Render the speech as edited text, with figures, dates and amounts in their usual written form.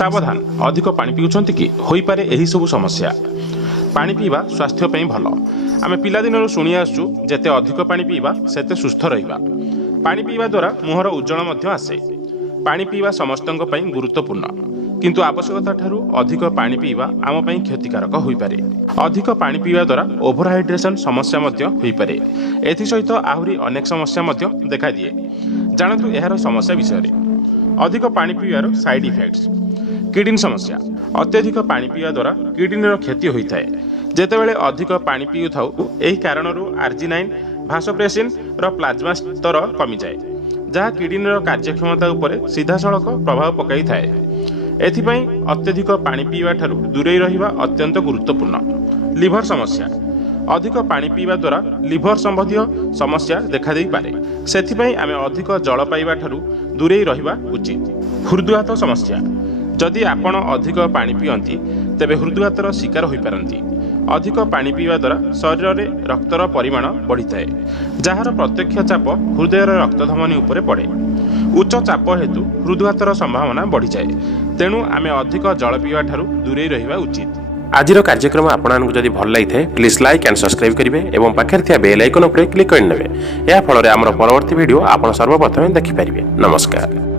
सावधान अधिक पानी पिउछन्ति कि होई पारे एही सब समस्या। पानी पीवा स्वास्थ्य पई भल। आमे पिलादिनरु शुणी आसु जेते अधिक पानी पीवा सेते सुस्थ रहिबा। पानी पीवा द्वारा मुहर उज्जवल मध्य आसे। पानी पीवा समस्तंक पई गुरुत्वपूर्ण, किंतु आवश्यकता ठारू अधिक पानी पीवा आम पई क्षतिकारक होई पारे। अधिक पानी पीवा द्वारा ओभरहाइड्रेशन समस्या मध्य होई पारे। एथि सहित आहुरी अनेक समस्या मध्य देखा दिए। जानतु एहार समस्या विषय रे। अधिक पानी पीवार साइड इफेक्ट्स। किडनी समस्या। अत्यधिक पानी पीवा द्वारा किडनीर क्षति होता है। जेतेबेले अधिक पानी पीउ थाउ एही कारणरू आर्जिनाइन भासोप्रेसिन प्लाज्मा स्तर कमी जाए, जहाँ किडनीर कार्यक्षमता उपरे सीधासलख प्रभाव पकाई थाए। एथिपाई अत्यधिक पानी पीवा ठारू दूरे रहिबा अत्यंत गुरुत्वपूर्ण। लिभर समस्या। अधिक पानी पीवा द्वारा लिभर संबंधी समस्या देखा देई पारे। सेथिपाई आमे अधिक जल पाइबा ठारू दूरे रहिबा उचित। हृदघात समस्या। जदि आपण अधिक पानी पियंती तेबे हृदघातर शिकार होई पारंती। अधिक पानी पीवा द्वारा शरीर में रक्तर परिमाण बढ़ी थाए, जार प्रत्यक्ष चाप हृदयर रक्त धमनी उपरे पड़े। उच्च चाप हेतु हृदघातर संभावना बढ़ी जाए। तेणु आमे अधिक जल पीवा ठारू दूरे रहिबा उचित। आजिर कार्यक्रम आपको जदि भल लगी प्लीज लाइक एंड सब्सक्राइब करेंगे और पाखे थी बेल आइकन उपर क्लिक करने। या फल आम परवर्ती वीडियो आप सर्वप्रथम देखिपारे। नमस्कार।